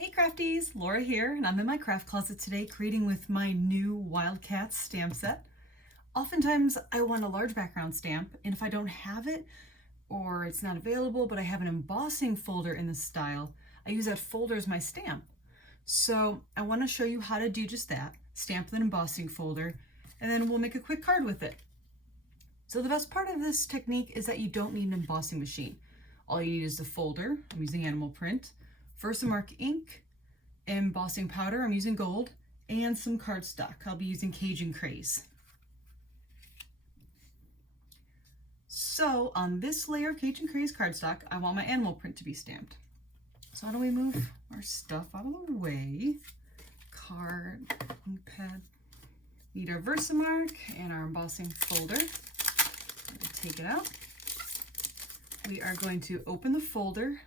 Hey crafties, Laura here, and I'm in my craft closet today creating with my new Wildcats stamp set. Oftentimes I want a large background stamp, and if I don't have it or it's not available but I have an embossing folder in the style, I use that folder as my stamp. So I want to show you how to do just that, stamp an embossing folder, and then we'll make a quick card with it. So the best part of this technique is that you don't need an embossing machine. All you need is the folder. I'm using animal print, Versamark ink, embossing powder, I'm using gold, and some cardstock. I'll be using Cajun Craze. So on this layer of Cajun Craze cardstock, I want my animal print to be stamped. So how do we move our stuff out of the way? Card, ink pad. Need our Versamark and our embossing folder. Take it out. We are going to open the folder,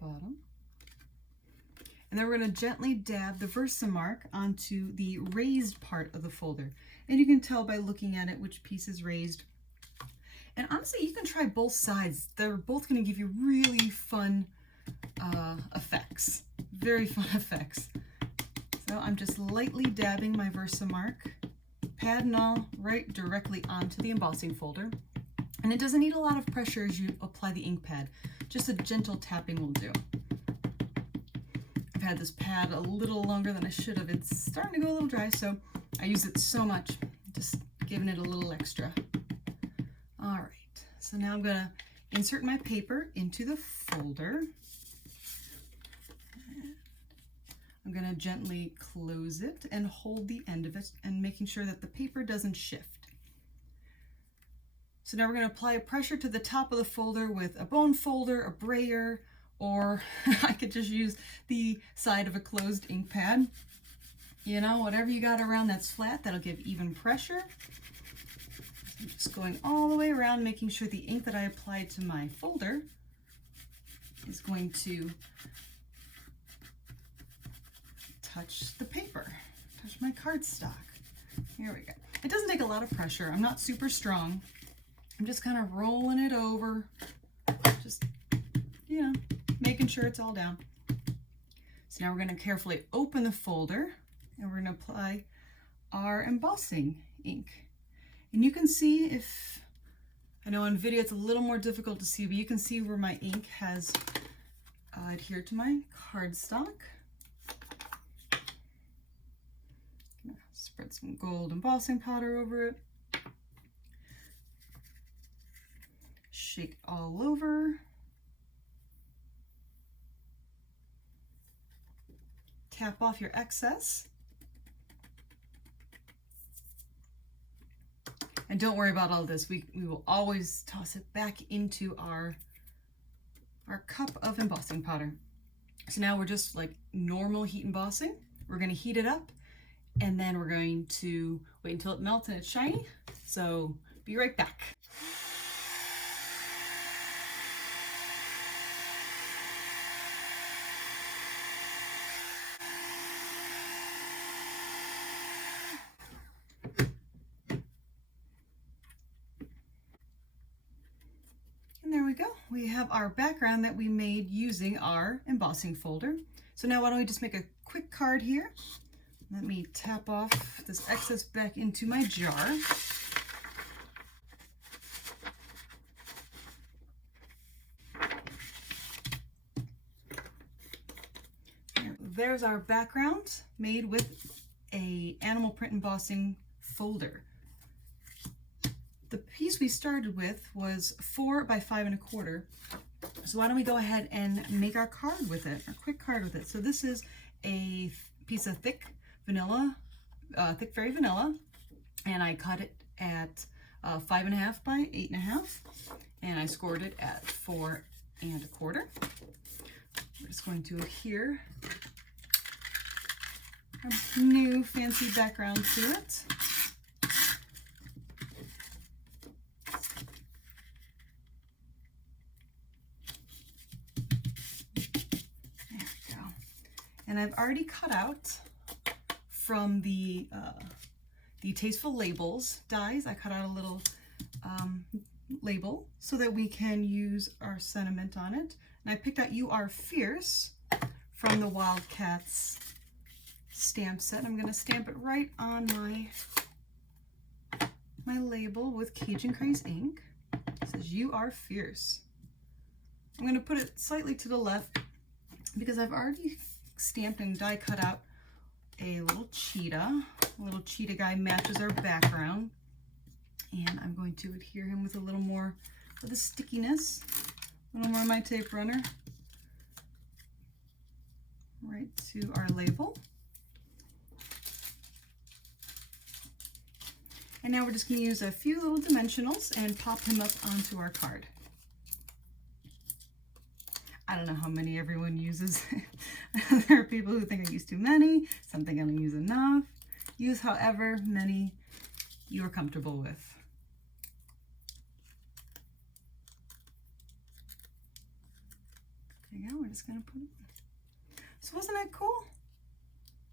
bottom, and then we're going to gently dab the Versamark onto the raised part of the folder. And you can tell by looking at it which piece is raised. And honestly, you can try both sides. They're both going to give you really fun effects. Very fun effects. So I'm just lightly dabbing my Versamark, pad and all, right directly onto the embossing folder. And it doesn't need a lot of pressure as you apply the ink pad. Just a gentle tapping will do. I've had this pad a little longer than I should have. It's starting to go a little dry, so I use it so much, just giving it a little extra. All right, so now I'm gonna insert my paper into the folder. I'm gonna gently close it and hold the end of it and making sure that the paper doesn't shift. So now we're going to apply pressure to the top of the folder with a bone folder, a brayer, or I could just use the side of a closed ink pad. You know, whatever you got around that's flat, that'll give even pressure. I'm just going all the way around, making sure the ink that I applied to my folder is going to touch the paper, touch my cardstock. Here we go. It doesn't take a lot of pressure. I'm not super strong. I'm just kind of rolling it over, just, you know, making sure it's all down. So now we're going to carefully open the folder and we're going to apply our embossing ink. And you can see, if, I know on video it's a little more difficult to see, but you can see where my ink has adhered to my cardstock. Spread some gold embossing powder over it. Shake all over. Tap off your excess. And don't worry about all this. We will always toss it back into our cup of embossing powder. So now we're just like normal heat embossing. We're going to heat it up and then we're going to wait until it melts and it's shiny. So be right back. There we go. We have our background that we made using our embossing folder. So now why don't we just make a quick card here. Let me tap off this excess back into my jar. There's our background made with a animal print embossing folder. The piece we started with was 4 by 5 1/4. So why don't we go ahead and make our card with it, our quick card with it. So this is a piece of thick vanilla, thick fairy vanilla, and I cut it at 5 1/2 by 8 1/2, and I scored it at 4 1/4. We're just going to adhere a new fancy background to it. And I've already cut out from the Tasteful Labels dies. I cut out a little label so that we can use our sentiment on it. And I picked out "You Are Fierce" from the Wildcats stamp set. I'm going to stamp it right on my label with Cajun Craze ink. It says "You Are Fierce." I'm going to put it slightly to the left because I've already stamped and die cut out a little cheetah. A little cheetah guy matches our background. And I'm going to adhere him with a little more of the stickiness, a little more of my tape runner right to our label. And now we're just going to use a few little dimensionals and pop him up onto our card. I don't know how many everyone uses. There are people who think I use too many, some think I don't use enough. Use however many you are comfortable with. There you go, we're just going to put it. So wasn't that cool?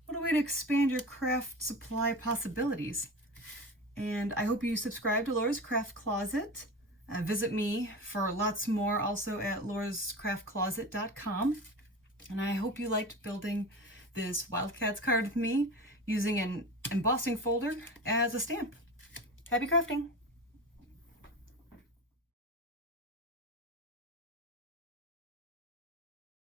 What a way to expand your craft supply possibilities. And I hope you subscribe to Laura's Craft Closet. Visit me for lots more also at laurascraftcloset.com. And I hope you liked building this Wildcats card with me using an embossing folder as a stamp. Happy crafting!